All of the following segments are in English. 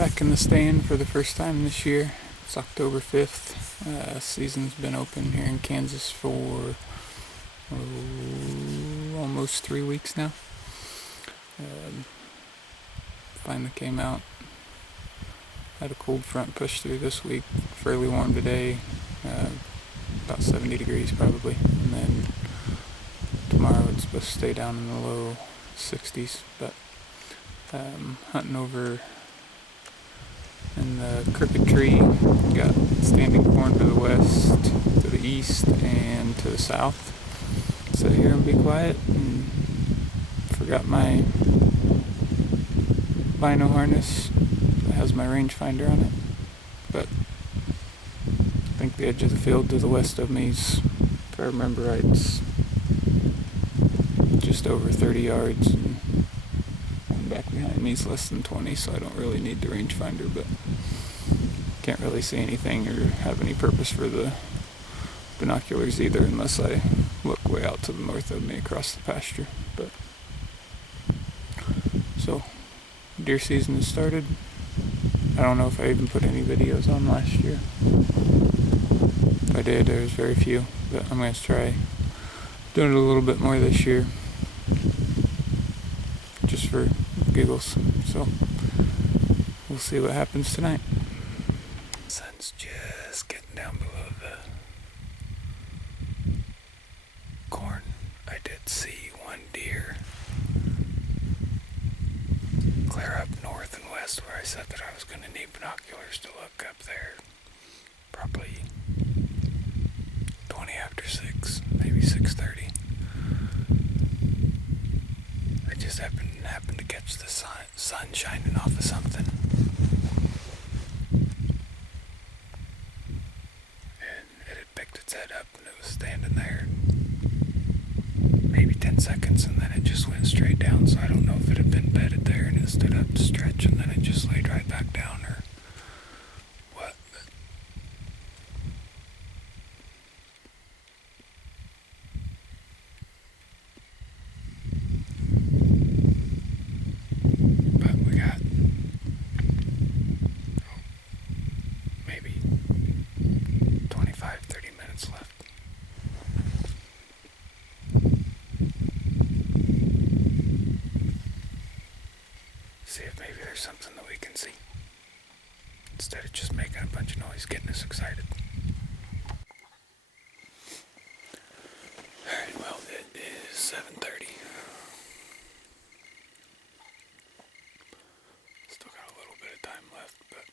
Back in the stand for the first time this year. It's October 5th. Season's been open here in Kansas for almost 3 weeks now. Finally came out. Had a cold front push through this week. Fairly warm today. About 70 degrees probably. And then tomorrow it's supposed to stay down in the low 60s. But hunting over in the crooked tree. Got standing corn to the west, to the east, and to the south. Sit here and be quiet. And forgot my bino harness that has my rangefinder on it. But I think the edge of the field to the west of me is, if I remember right, it's just over 30 yards. And back behind me is less than 20, so I don't really need the rangefinder, but can't really see anything or have any purpose for the binoculars either unless I look way out to the north of me across the pasture. But so deer season has started. I don't know if I even put any videos on last year. If I did, there was very few, but I'm going to try doing it a little bit more this year, just for giggles. So we'll see what happens tonight. Sun's just getting down below the corn. I did see one deer clear up north and west where I said that I was going to need binoculars to look up there. Probably 20 after 6, maybe 6:30. I just happened to catch the sun shining off of something. And it had picked its head up and it was standing there maybe 10 seconds and then it just went straight down. So I don't know if it had been bedded there and it stood up to stretch and then it just laid right back down or what. But we got maybe 25-30 minutes left. See if maybe there's something that we can see instead of just making a bunch of noise getting us excited. Alright, well, it is 7:30. Still got a little bit of time left, but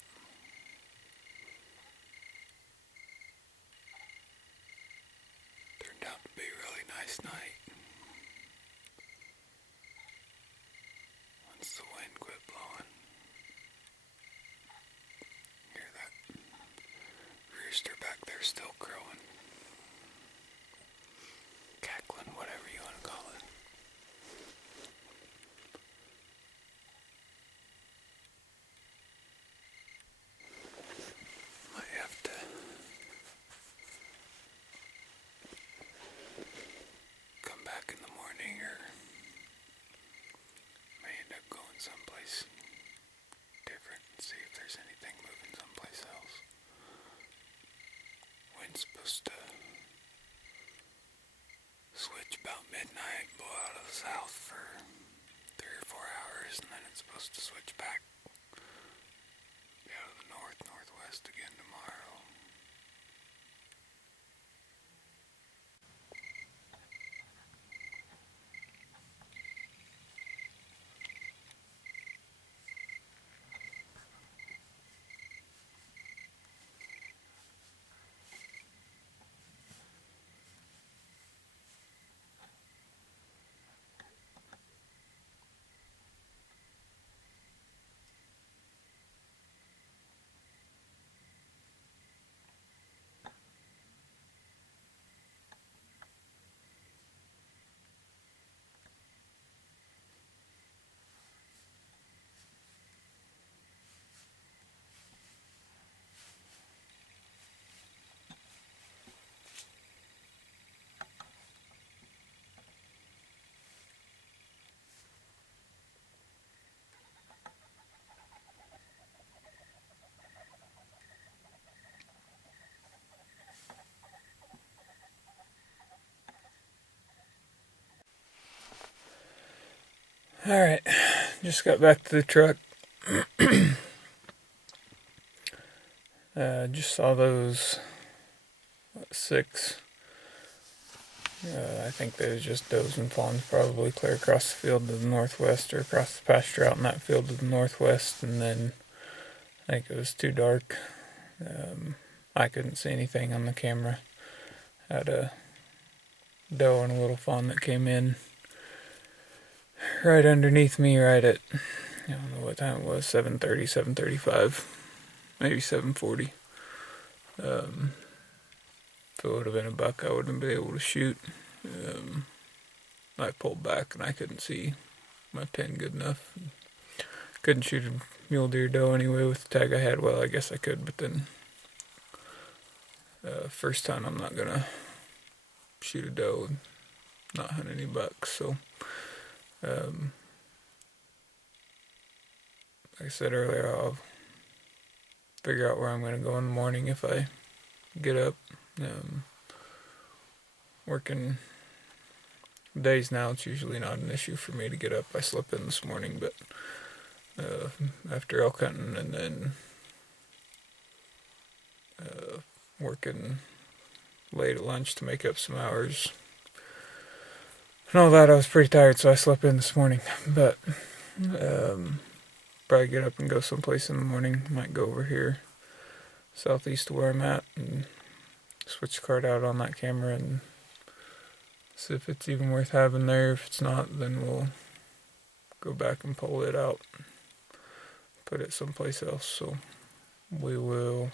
turned out to be a really nice night. Once the wind quit blowing, hear that rooster back there still crowing, cackling, whatever you want to call it. Might have to come back in the morning or may end up going someplace different and see if there's anything moving someplace else. Wind's supposed to switch about midnight, blow out of the south for 3 or 4 hours, and then it's supposed to switch back out of the northwest again tomorrow. Alright, just got back to the truck. Just saw those 6. I think they was just does and fawns, probably clear across the field to the northwest, or across the pasture out in that field to the northwest, and then I think it was too dark. I couldn't see anything on the camera. Had a doe and a little fawn that came in right underneath me, right at, I don't know what time it was, 7:30, 7:35, maybe 7:40. If it would have been a buck, I wouldn't been able to shoot. I pulled back and I couldn't see my pin good enough. Couldn't shoot a mule deer doe anyway with the tag I had. Well, I guess I could, but then first time I'm not gonna shoot a doe and not hunt any bucks. So, like I said earlier, I'll figure out where I'm gonna go in the morning if I get up. Working days now, it's usually not an issue for me to get up. I slept in this morning, but after elk hunting and then working late at lunch to make up some hours and all that, I was pretty tired, so I slept in this morning. But probably get up and go someplace in the morning. Might go over here southeast of where I'm at and switch the card out on that camera and see if it's even worth having there. If it's not, then we'll go back and pull it out, put it someplace else. So we will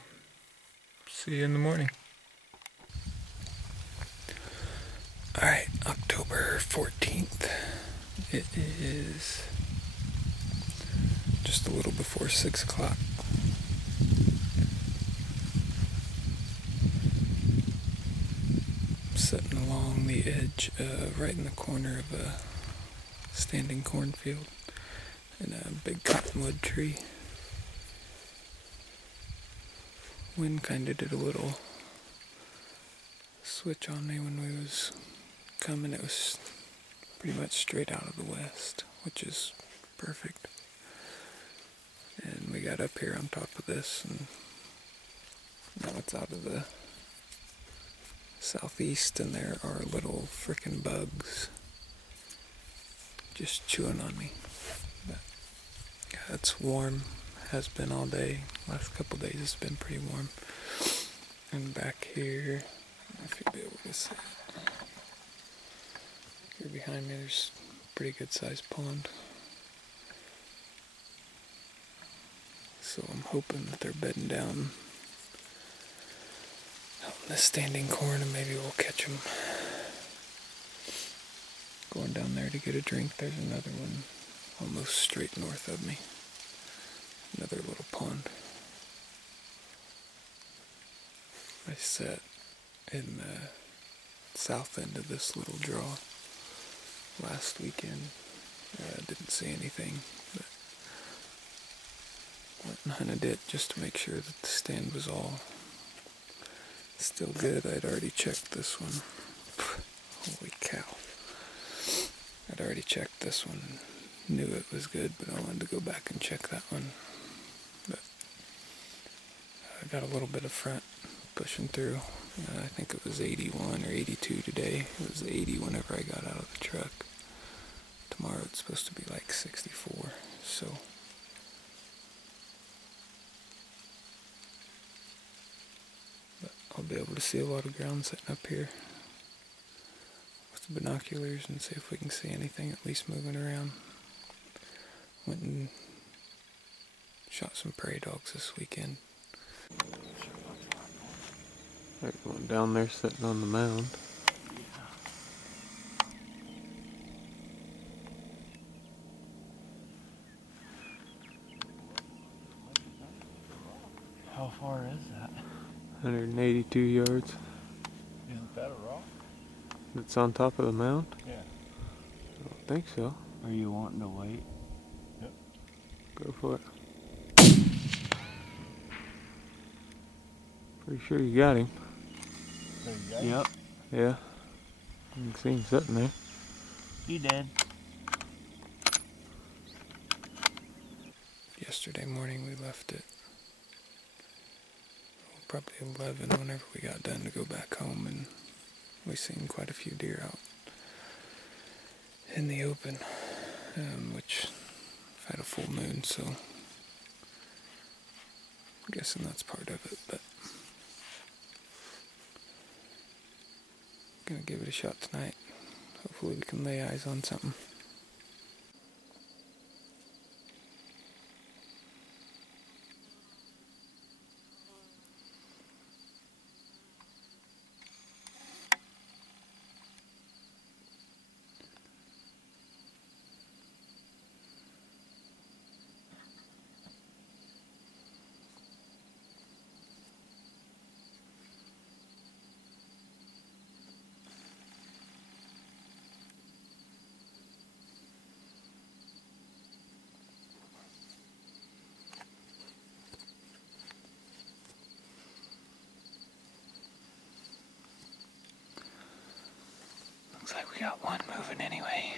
see you in the morning. Alright, October 14th. It is just a little before 6 o'clock. Sitting along the edge, right in the corner of a standing cornfield and a big cottonwood tree. Wind kind of did a little switch on me when we was coming. It was pretty much straight out of the west, which is perfect. And we got up here on top of this, and now it's out of the southeast, and there are little frickin' bugs just chewing on me. But yeah, it's warm, has been all day. Last couple days it's been pretty warm. And back here, I don't know if you'll be able to see it. Here behind me there's a pretty good sized pond. So I'm hoping that they're bedding down out in the standing corn, and maybe we'll catch them. Going down there to get a drink. There's another one almost straight north of me. Another little pond. I sat in the south end of this little draw last weekend. Didn't see anything, but went and hunted it just to make sure that the stand was all still good. I'd already checked this one. Holy cow. I'd already checked this one and knew it was good, but I wanted to go back and check that one. But I got a little bit of front pushing through. I think it was 81 or 82 today. It was 80 whenever I got out of the truck. Tomorrow it's supposed to be like 64, so but I'll be able to see a lot of ground sitting up here with the binoculars and see if we can see anything at least moving around. Went and shot some prairie dogs this weekend. There's one down there sitting on the mound. How far is that? 182 yards. Isn't that a rock? It's on top of the mound? Yeah. I don't think so. Are you wanting to wait? Yep. Go for it. Pretty sure you got him. Yep. Yeah. You can see him sitting there. He did. yesterday morning. We left at probably 11 whenever we got done to go back home, and we seen quite a few deer out in the open, which I've had a full moon, so I'm guessing that's part of it, but gonna give it a shot tonight. Hopefully we can lay eyes on something. Looks like we got one moving anyway.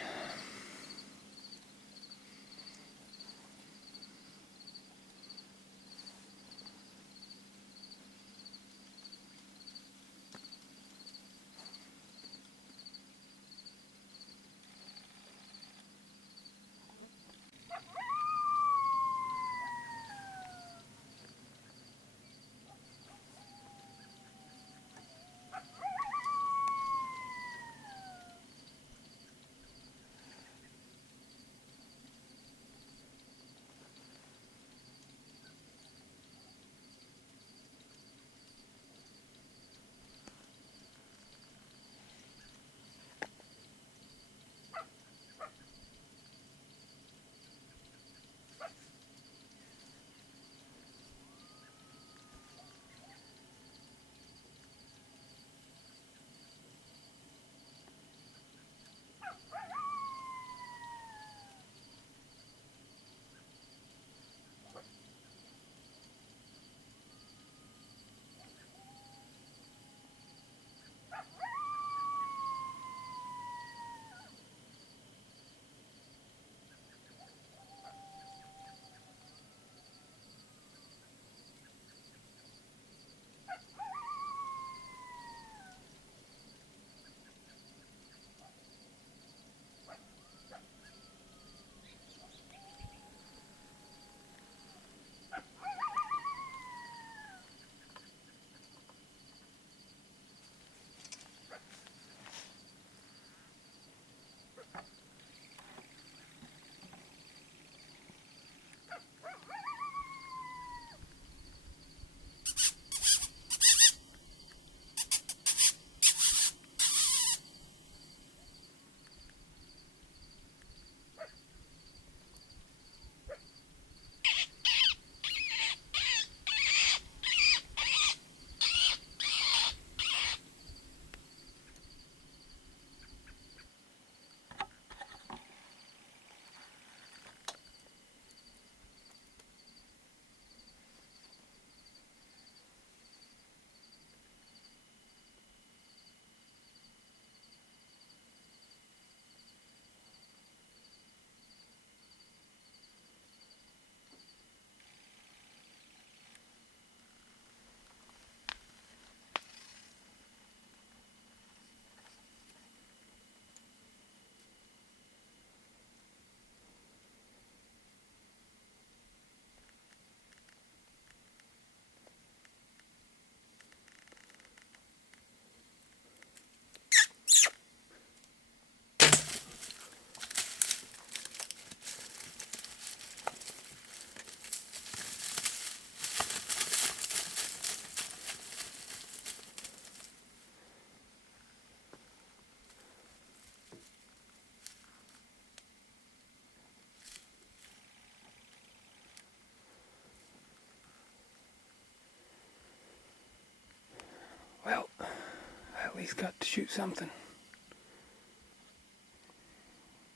Well, I at least got to shoot something.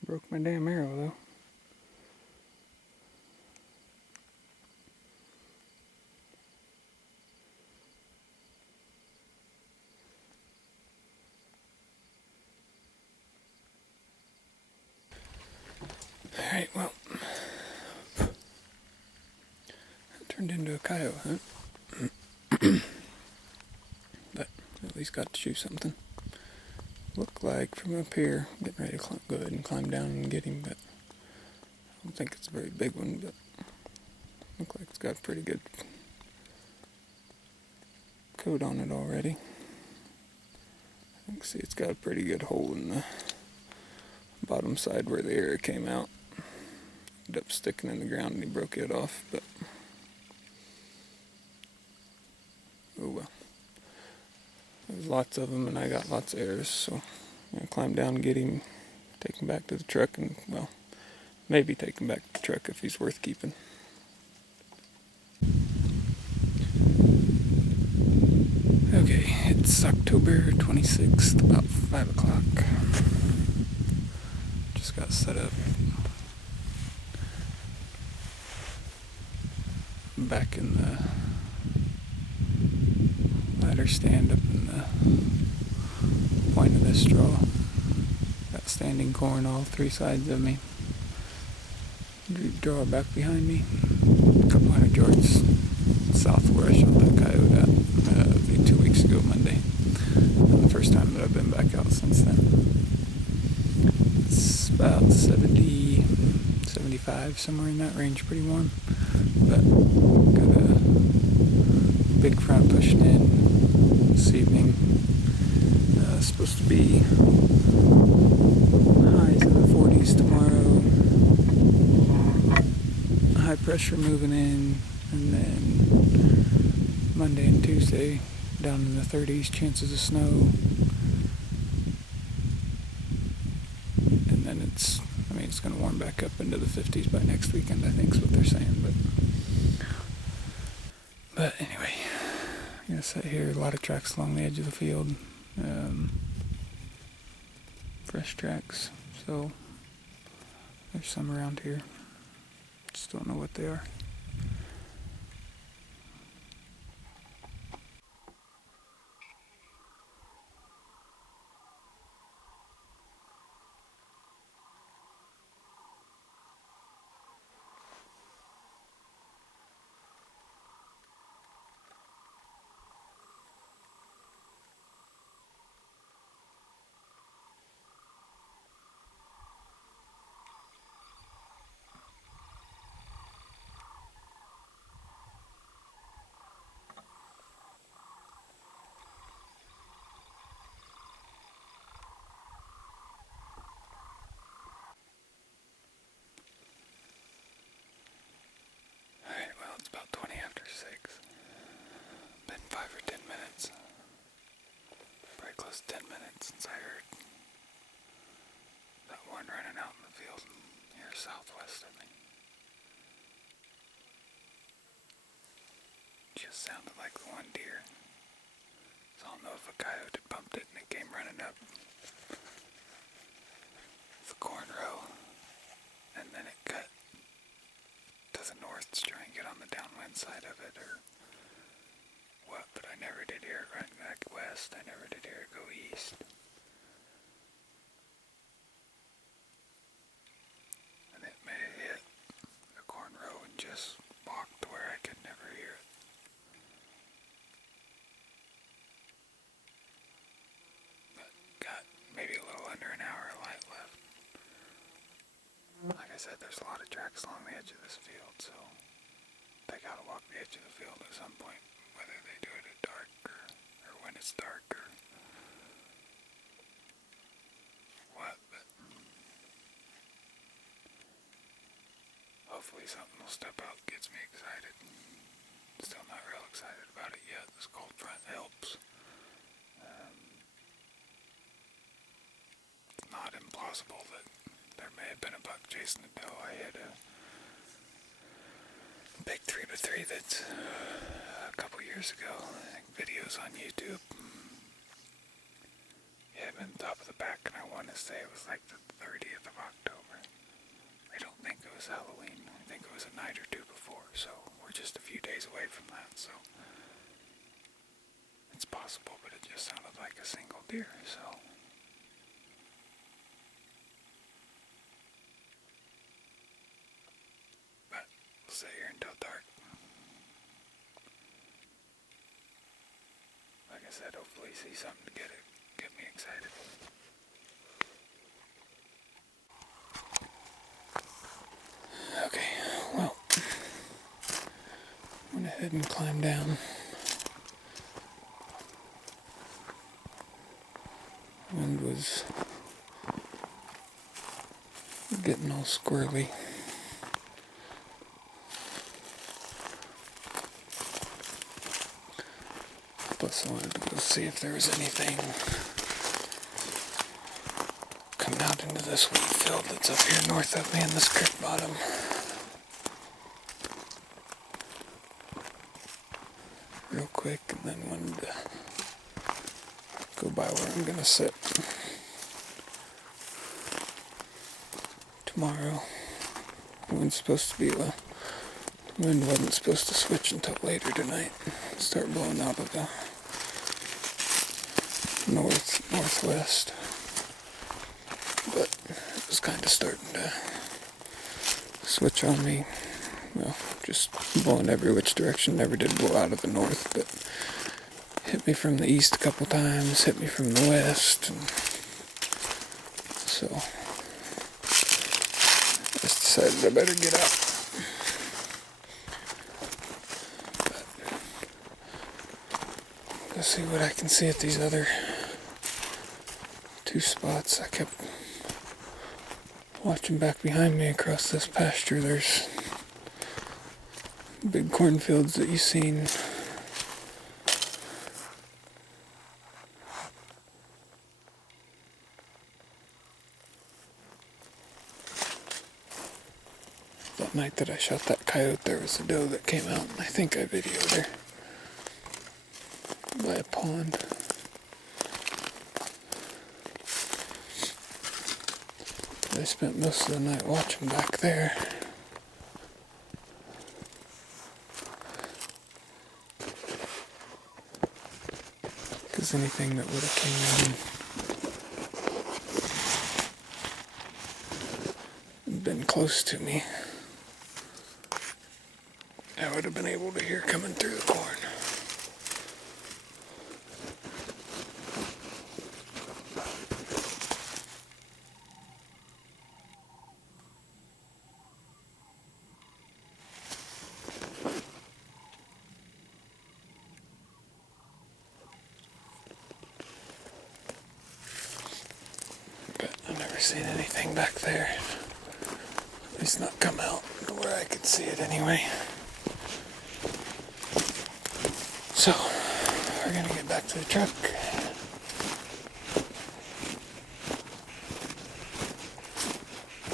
Broke my damn arrow though. Alright, well, turned into a coyote hunt. But at least got to shoot something. Looked like from up here, getting ready to go ahead and climb down and get him, but I don't think it's a very big one, but looked like it's got a pretty good coat on it already. You can see it's got a pretty good hole in the bottom side where the air came out. Ended up sticking in the ground and he broke it off, but oh well. There's lots of them and I got lots of arrows, so I'm going to climb down and get him, take him back to the truck, and well, maybe take him back to the truck if he's worth keeping. Okay, it's October 26th, about 5 o'clock. Just got set up. Back in the ladder stand up in the point of this straw. Got standing corn all three sides of me. Draw back behind me. A couple hundred yards south where I shot that coyote at 2 weeks ago Monday. And the first time that I've been back out since then. It's about 70, 75, somewhere in that range, pretty warm. But got a big front pushing in this evening. Supposed to be highs in the 40s tomorrow. High pressure moving in, and then Monday and Tuesday down in the 30s, chances of snow. And then it's going to warm back up into the 50s by next weekend, I think is what they're saying. But anyway, I'm going to sit here, a lot of tracks along the edge of the field. Fresh tracks, so there's some around here. Just don't know what they are. Alright, well, it's about 20 after 6. Been 5 or 10 minutes. Probably close to 10 minutes since I heard that one running out in the field here southwest of me. Just sounded like the one deer. So I don't know if a coyote had bumped it and it came running up the corn row, and then it cut to the north to try and get on the downwind side of it, or what, but I never did hear it run back west. I never did hear it go east. And it may have hit the corn row and just walked where I could never hear it. But got maybe a little under an hour of light left. Like I said, there's a lot of tracks along the edge of this field, so they gotta walk the edge of the field at some point, whether they do it at dark or when it's dark or what, but hopefully something will step out, gets me excited. Still not real excited about it yet. This cold front helps. It's not implausible that there may have been a buck chasing a doe. I had a big 3x3 that's a couple years ago. I think videos on YouTube. Yeah, I'm in the top of the back, and I want to say it was like the 30th of October. I don't think it was Halloween. I think it was a night or two before, so we're just a few days away from that, so it's possible, but it just sounded like a single deer, so but we'll stay here until dark. I said, hopefully see something to get me excited. Okay, well, went ahead and climbed down. Wind was getting all squirrely. Plus I wanted to go see if there was anything coming out into this wheat field that's up here north of me in this creek bottom. Real quick, and then wanted to go by where I'm gonna sit tomorrow. The wind's supposed to be, well, the wind wasn't supposed to switch until later tonight. Start blowing out of the northwest. But it was kind of starting to switch on me. Well, just blowing every which direction. Never did blow out of the north, but hit me from the east a couple times, hit me from the west, and so I just decided I better get up. But go see what I can see at these other two spots. I kept watching back behind me across this pasture. There's big cornfields that you've seen. That night that I shot that coyote, there was a doe that came out, and I think I videoed her by a pond. I spent most of the night watching back there. Because anything that would have came in and been close to me, I would have been able to hear coming through the corn. But I've never seen anything back there. At least not come out to where I could see it anyway. So, we're gonna get back to the truck.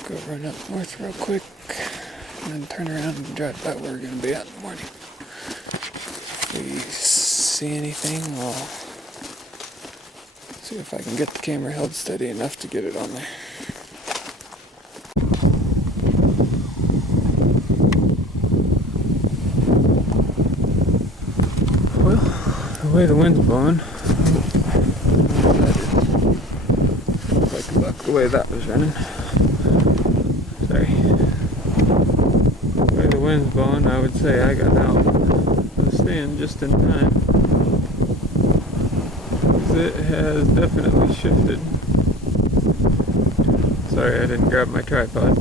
Go run up north real quick, and then turn around and drive by where we're gonna be at in the morning. If we see anything, I'll see if I can get the camera held steady enough to get it on there. The way the wind's blowing, like about the way that was running. Sorry. The way the wind's blowing, I would say I got out of the stand just in time. Because it has definitely shifted. Sorry, I didn't grab my tripod.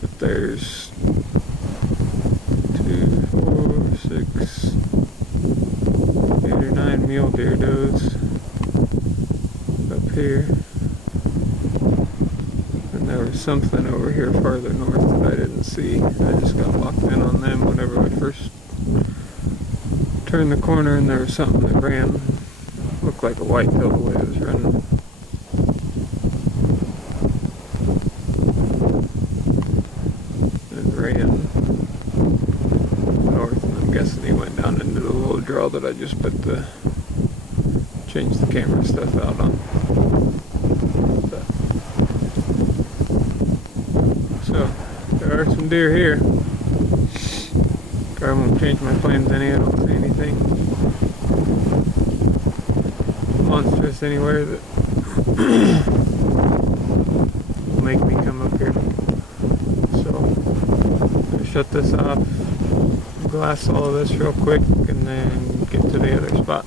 But there's 2, 4, 6, 8 or 9 mule deer does up here. And there was something over here farther north that I didn't see. I just got locked in on them whenever I first turned the corner, and there was something that ran. Looked like a whitetail the way it was running. And ran north, and I'm guessing he went down into the little draw that I just changed the camera stuff out on. But, so, there are some deer here. I won't change my plans any. I don't see anything monstrous anywhere that will make me come up here. So, I'm going to shut this off, glass all of this real quick and then get to the other spot.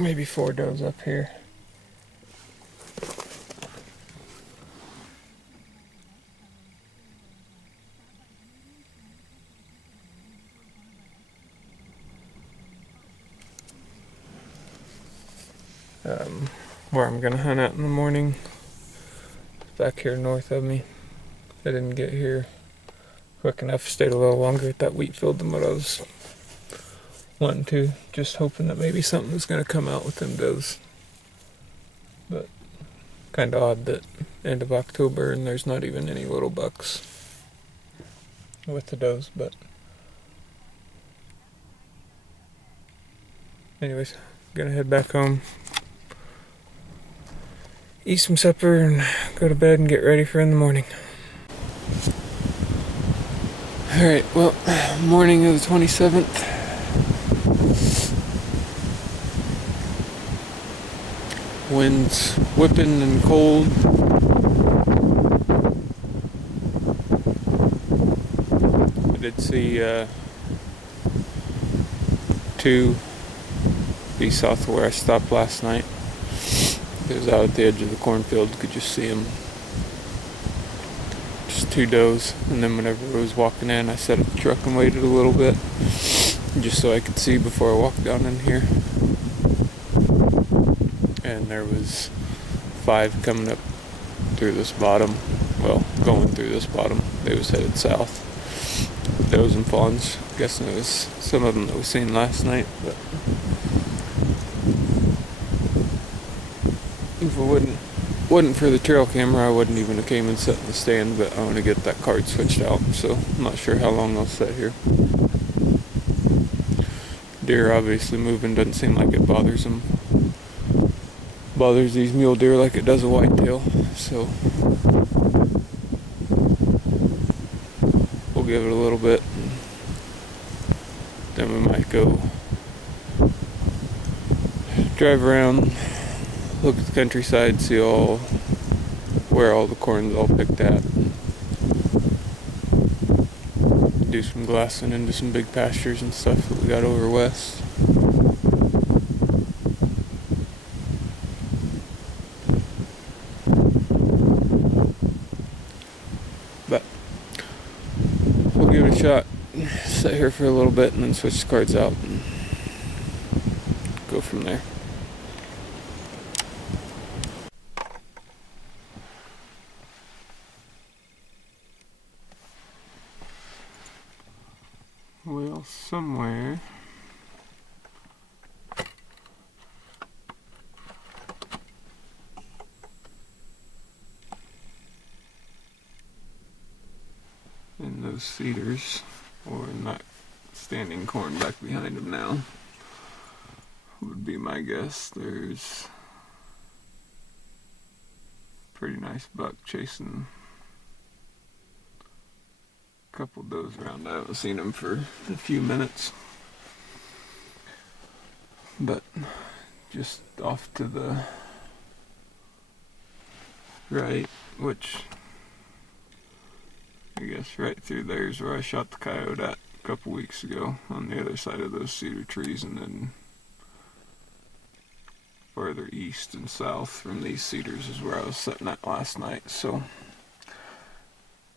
Maybe 4 does up here. Where I'm gonna hunt out in the morning, back here north of me. I didn't get here quick enough, stayed a little longer at that wheat field than what I was wanting to, just hoping that maybe something was gonna come out with them does. But kinda odd that end of October and there's not even any little bucks with the does, but anyways, gonna head back home, eat some supper and go to bed and get ready for in the morning. Alright, well, morning of the 27th. Wind's whipping and cold. I did see 2 be south of where I stopped last night. It was out at the edge of the cornfield, could just see them. Just 2 does, and then whenever I was walking in, I set up the truck and waited a little bit, just so I could see before I walked down in here. And there was 5 coming up through this bottom, well, going through this bottom. They was headed south. Does and fawns, guessing it was some of them that we seen last night, but if it wasn't for the trail camera, I wouldn't even have came and sat in the stand, but I want to get that card switched out, so I'm not sure how long I'll sit here. Deer obviously moving, doesn't seem like it bothers them. Bothers these mule deer like it does a whitetail, so we'll give it a little bit. Then we might go drive around, look at the countryside, see where all the corn's all picked at. Do some glassing into some big pastures and stuff that we got over west. But we'll give it a shot. Sit here for a little bit and then switch the cards out and go from there. Well, somewhere in those cedars, or in that standing corn back behind them now, would be my guess. There's a pretty nice buck chasing a couple does around. I haven't seen him for a few minutes, but just off to the right, which I guess right through there is where I shot the coyote at a couple weeks ago, on the other side of those cedar trees, and then farther east and south from these cedars is where I was sitting at last night. So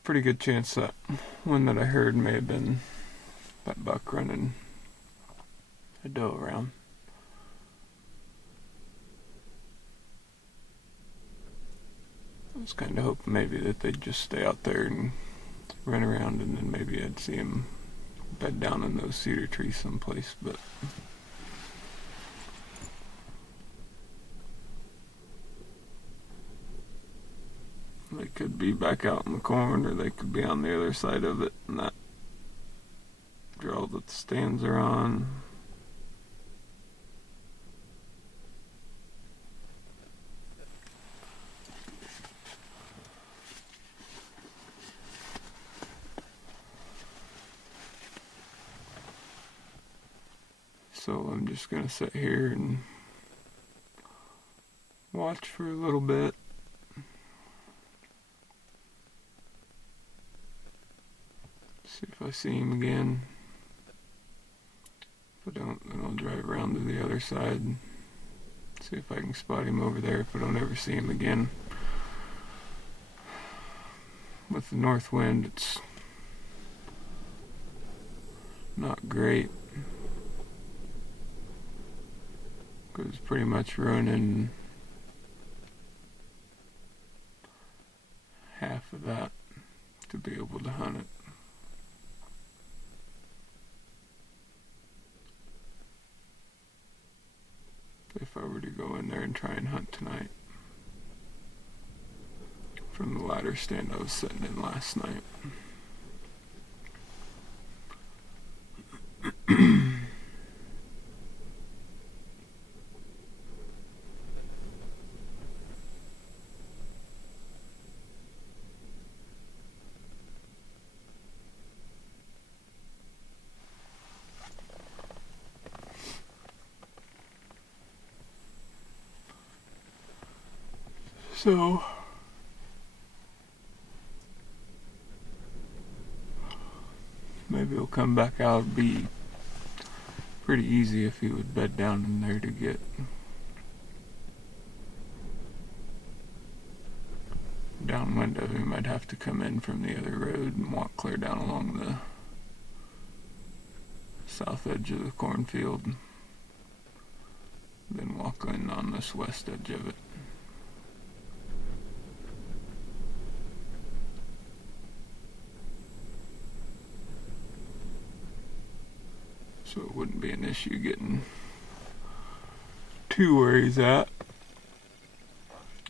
pretty good chance that one that I heard may have been that buck running a doe around. I was kind of hoping maybe that they'd just stay out there and run around, and then maybe I'd see him bed down in those cedar trees someplace, but they could be back out in the corn, or they could be on the other side of it in that draw that the stands are on. So I'm just gonna sit here and watch for a little bit. I see him again. If I don't, then I'll drive around to the other side, see if I can spot him over there if I don't ever see him again. With the north wind, it's not great, because it's pretty much ruining half of that to be able to hunt it. If I were to go in there and try and hunt tonight from the ladder stand I was sitting in last night. So maybe he'll come back out. It'd be pretty easy if he would bed down in there to get downwind of him. I'd have to come in from the other road and walk clear down along the south edge of the cornfield, then walk in on this west edge of it. So it wouldn't be an issue getting to where he's at.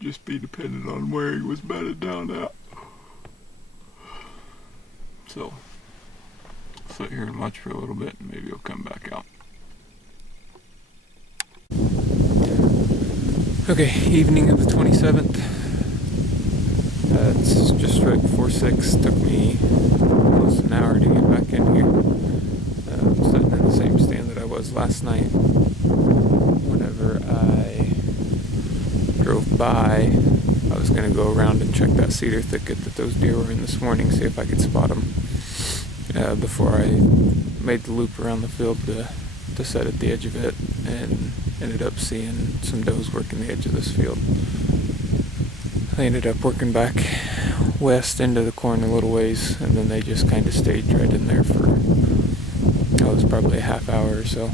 Just be dependent on where he was bedded down at. So, sit here and watch for a little bit and maybe he'll come back out. Okay, evening of the 27th. It's just right before 6. Took me almost an hour to get back in here. I'm sitting in the same stand that I was last night. Whenever I drove by, I was going to go around and check that cedar thicket that those deer were in this morning, see if I could spot them before I made the loop around the field to set at the edge of it, and ended up seeing some does working the edge of this field. I ended up working back west into the corn a little ways, and then they just kind of stayed right in there for, it was probably a half hour or so.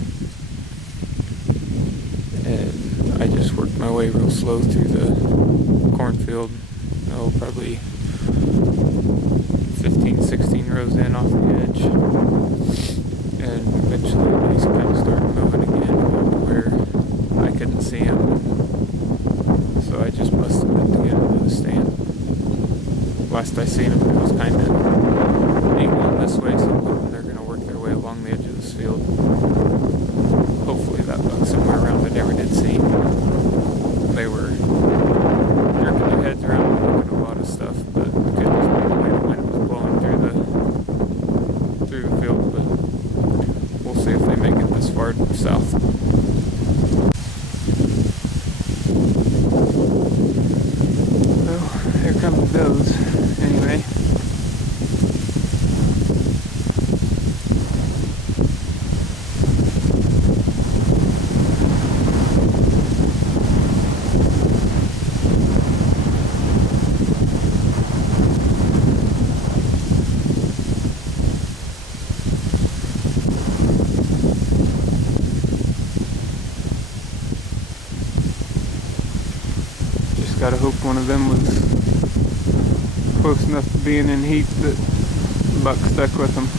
And I just worked my way real slow through the cornfield, probably 15, 16 rows in off the edge. And eventually they kind of started moving again to where I couldn't see them. So I just busted it to get into the stand. Last I seen them, it was kind of angling this way, so I'm hoping they're going to work their way along the edge of this field. Hopefully that buck somewhere around I never did see. They were jerking their heads around and looking at a lot of stuff, but couldn't just the way the wind was blowing through the field. But we'll see if they make it this far south. Well, here come the does, anyway. Gotta hope one of them was close enough to being in heat that the buck stuck with them.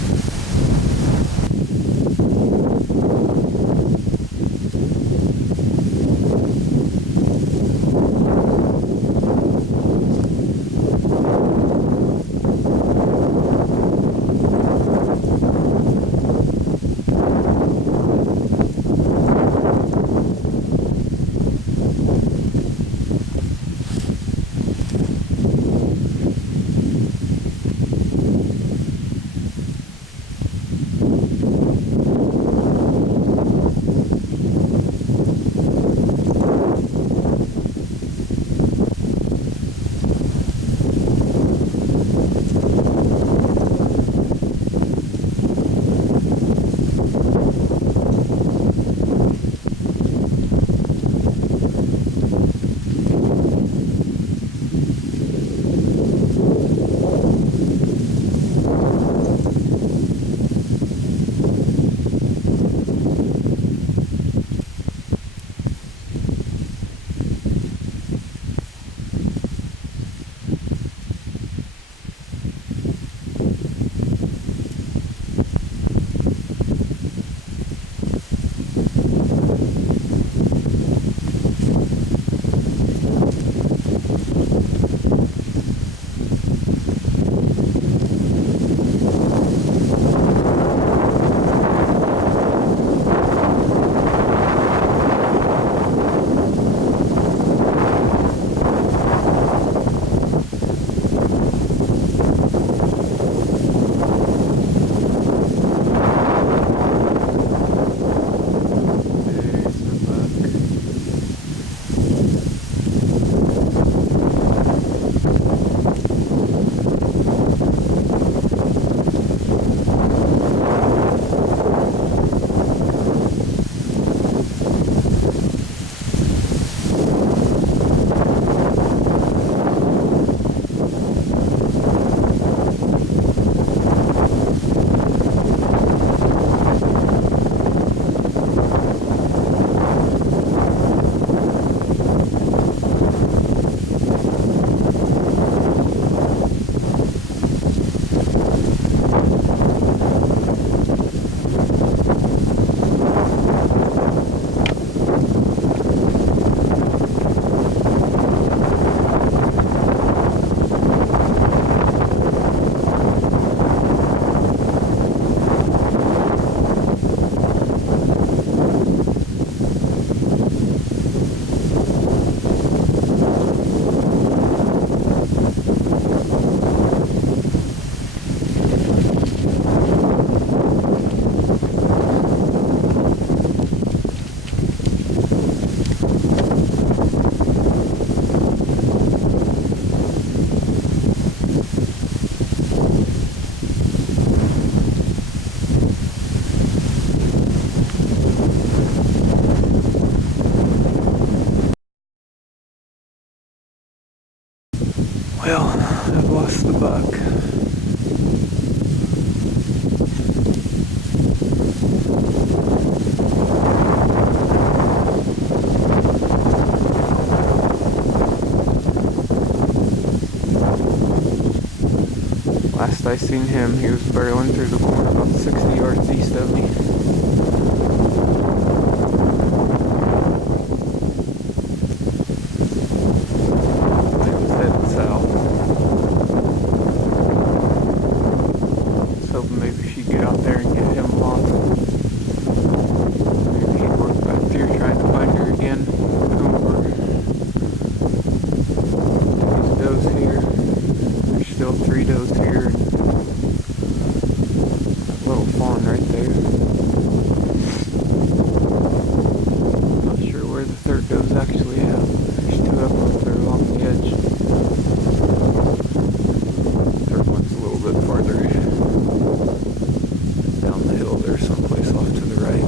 last I seen him, he was barreling through the corner about 60 yards east of me. He was headed south. I was hoping maybe she'd get out there and get him lost. Maybe he'd work back through trying to find her again. Over these does here. There's still 3 does here. That little fawn right there. Not sure where the 3rd doe's actually at. There's 2 up there along the edge. 3rd one's a little bit farther down the hill there, someplace off to the right.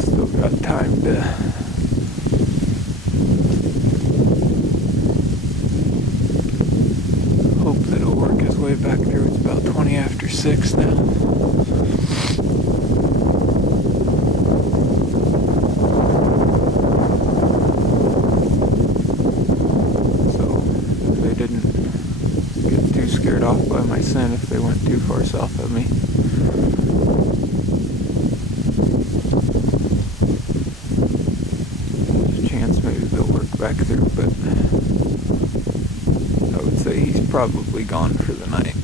Still got time to hope that it'll work his way back through. It's about 20 after 6 now. So if they didn't get too scared off by my scent if they went too far south of me. There's a chance maybe they'll work back through, but I would say he's probably gone for the night.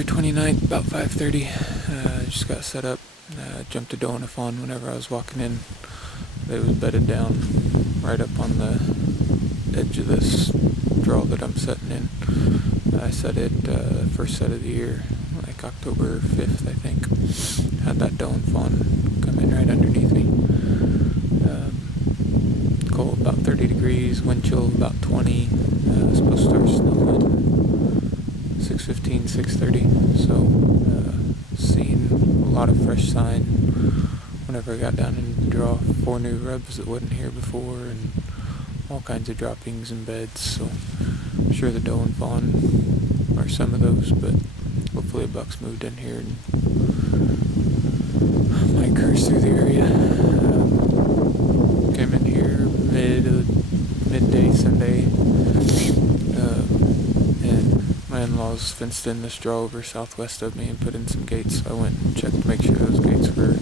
October 29th, about 5:30. Just got set up. Jumped a doe and a fawn whenever I was walking in. They was bedded down right up on the edge of this draw that I'm setting in. I set it first set of the year, like October 5th, I think. Had that doe and fawn come in right underneath me. Cold, about 30 degrees, wind chill about 20. Supposed to start snowing 6:15, 6:30. So seen a lot of fresh sign whenever I got down in the draw. 4 new rubs that wasn't here before, and all kinds of droppings and beds. So I'm sure the doe and fawn are some of those, but hopefully a buck's moved in here and might cruise through the area. Came in here midday Sunday, and my in-laws fenced in this draw over southwest of me and put in some gates. So I went and checked to make sure those gates were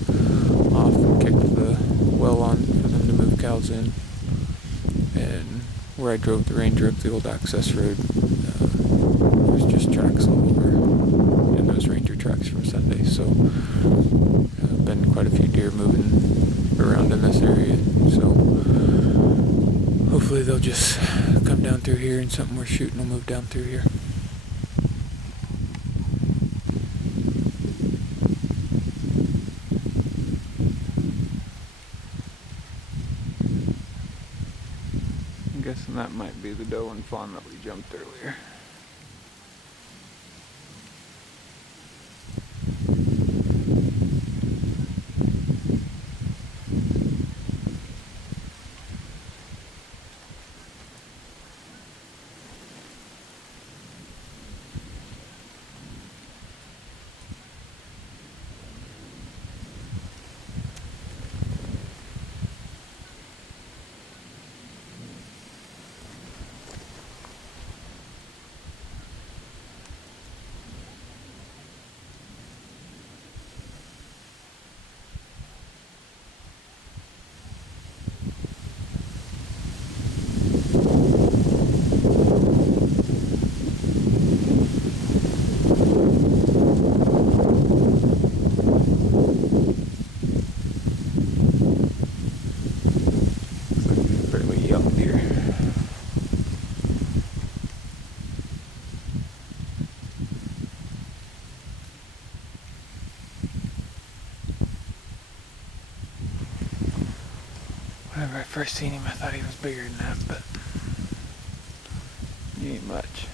off and kicked the well on for them to move cows in. And where I drove the Ranger up the old access road, there's just tracks all over, and those Ranger tracks from Sunday. So been quite a few deer moving around in this area. So hopefully they'll just come down through here, and something we're shooting will move down through here. I'm guessing that might be the doe and fawn that we jumped earlier. Whenever I first seen him, I thought he was bigger than that, but he ain't much.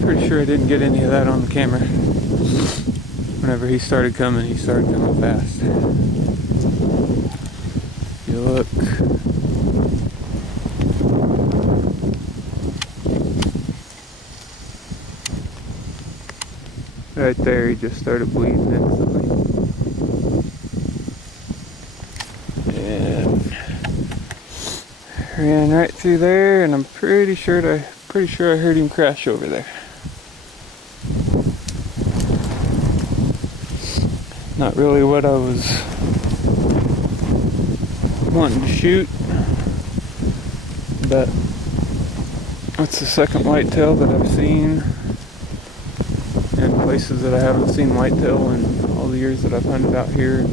Pretty sure I didn't get any of that on the camera. Whenever he started coming fast. You look. Right there, he just started bleeding instantly. And ran right through there, and I'm pretty sure I heard him crash over there. Not really what I was wanting to shoot, but that's the second whitetail that I've seen in places that I haven't seen whitetail in all the years that I've hunted out here.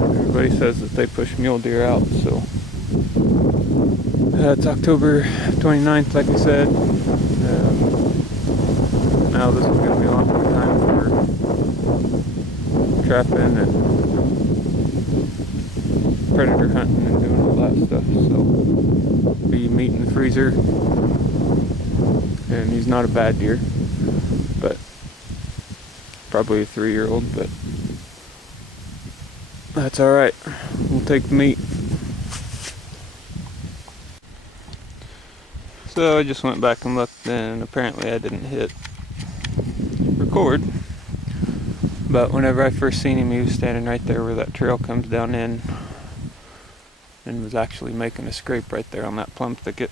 Everybody says that they push mule deer out, so it's October 29th, like I said. Now this is going to be a lot more time for trapping and predator hunting and doing all that stuff. So be meat in the freezer, and he's not a bad deer, but probably a 3-year-old, but that's alright. We'll take the meat. So I just went back and looked, and apparently I didn't hit record. But whenever I first seen him, he was standing right there where that trail comes down in, and was actually making a scrape right there on that plum thicket.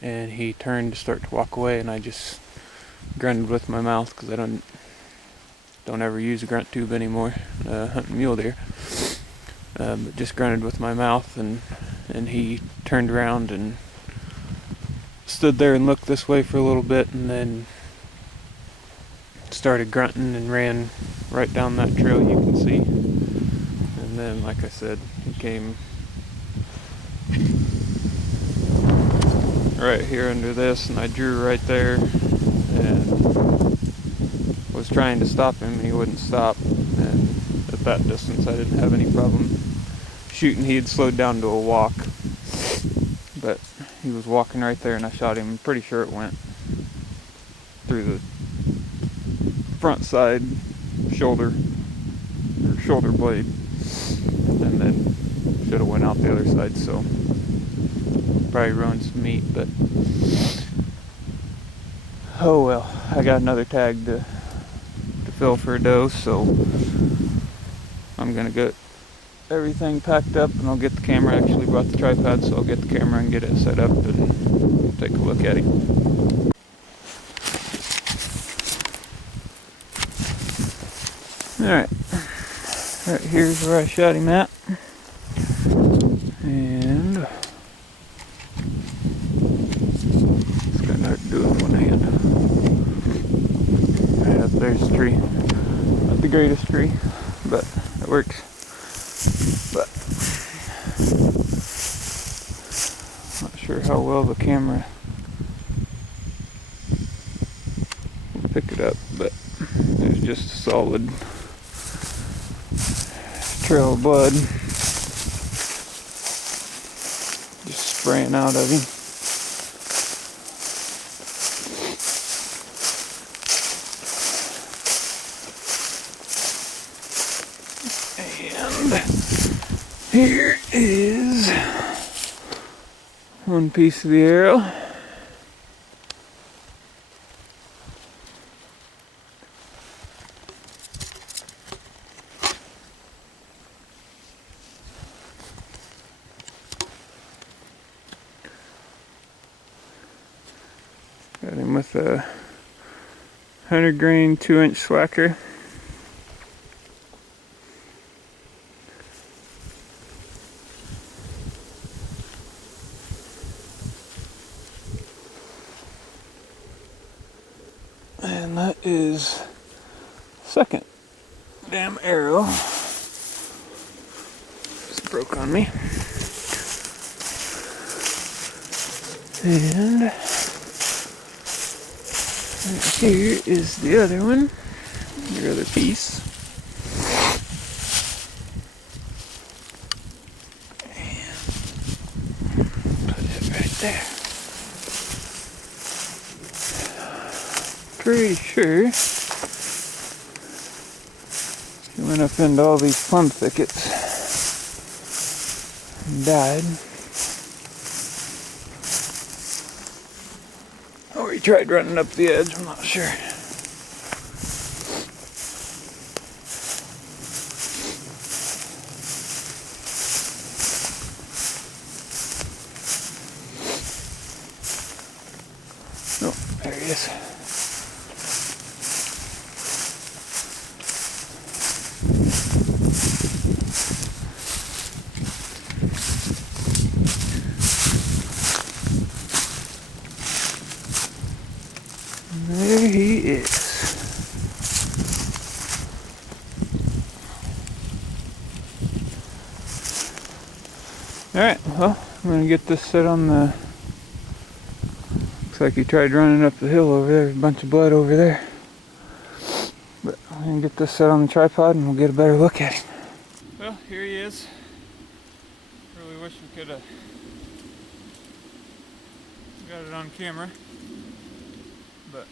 And he turned to start to walk away, and I just grunted with my mouth, because I don't ever use a grunt tube anymore hunting mule deer. But just grunted with my mouth, and he turned around and stood there and looked this way for a little bit, and then started grunting and ran right down that trail you can see. And then, like I said, he came right here under this, and I drew right there and was trying to stop him, and he wouldn't stop. And at that distance I didn't have any problem shooting. He had slowed down to a walk, but he was walking right there, and I shot him. I'm pretty sure it went through the front side shoulder blade, and then should have went out the other side, so probably ruined some meat. But oh well, I got another tag to fill for a doe, so I'm gonna get everything packed up, and I'll get the camera. I actually brought the tripod, so I'll get the camera and get it set up and take a look at him. Alright, right here's where I shot him at, and it's kinda hard to do with one hand. Right up there's the tree. Not the greatest tree, but it works. But not sure how well the camera will pick it up, but there's just a solid trail of blood just spraying out of him. And here is one piece of the arrow. Got him with a 100 grain 2-inch slacker. And that is second damn arrow. Just broke on me. And right here is the other one, your other piece. And put it right there. Pretty sure he went up into all these plum thickets and died. Or he tried running up the edge, I'm not sure. Oh, there he is. There he is. Alright, well, I'm going to get this set on the... Looks like he tried running up the hill over there. There's a bunch of blood over there. But I'm going to get this set on the tripod and we'll get a better look at him. Well, here he is. Really wish we could have got it on camera. But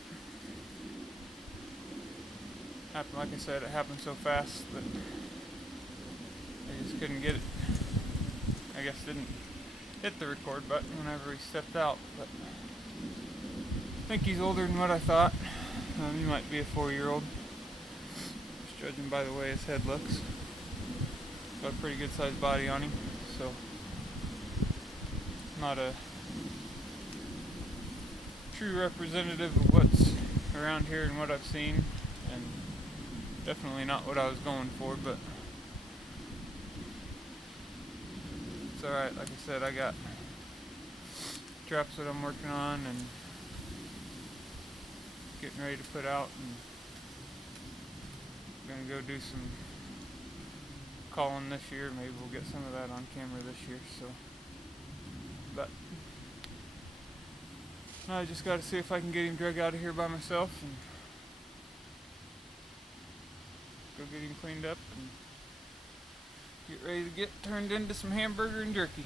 like I said, it happened so fast that I just couldn't get it. I guess didn't hit the record button whenever he stepped out, but I think he's older than what I thought. He might be a 4-year-old, just judging by the way his head looks. Got a pretty good sized body on him, so not a true representative of what's around here and what I've seen, and definitely not what I was going for, but it's alright. Like I said, I got traps that I'm working on and getting ready to put out, and I'm gonna go do some calling this year. Maybe we'll get some of that on camera this year, so but I just gotta see if I can get him drug out of here by myself and go get him cleaned up and get ready to get turned into some hamburger and jerky.